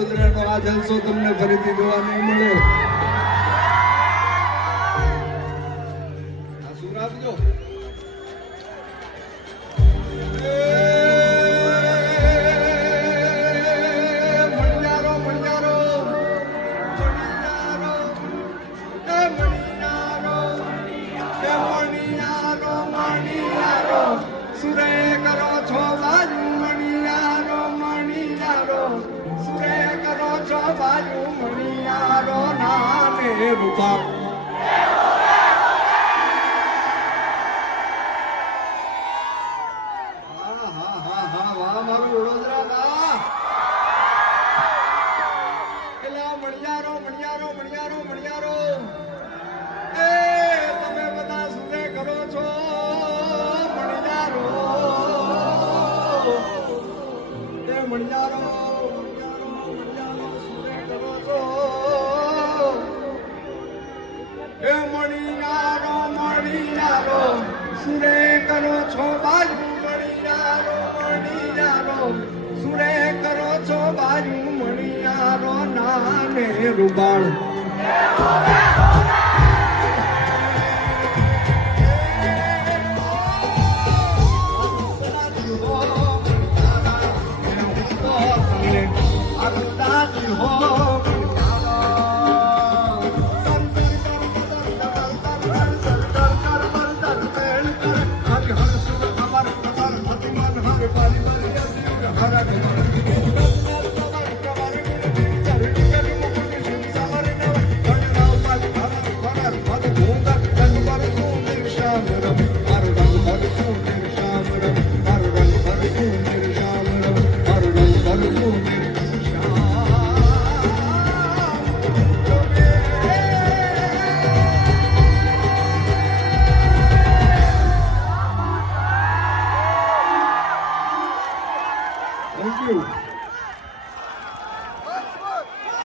વડોદરાનો આ જલસો તમને ફરીથી જોવા નહીં મળે. આ સુર આપજો. સુરે કરો છો બાજુ મણિયારો મણિયારો, સુરે કરો છો બાજુ મણિયારો નાને રૂપા. વાહ મારું વડોદરા ગા. એલા મણિયારો મણિયારો મણિયારો મણિયારો, એ તમે બધા સુરે કરો છો મણિયારો મણિયારો સુરે કરો છો. એ મણિયારો મણિયારો સુરે કરો છો બાજુ મણિયારો મણિયારો, સુરે કરો છો બાજુ મણિયારો નાને રૂબાળ. Thank you.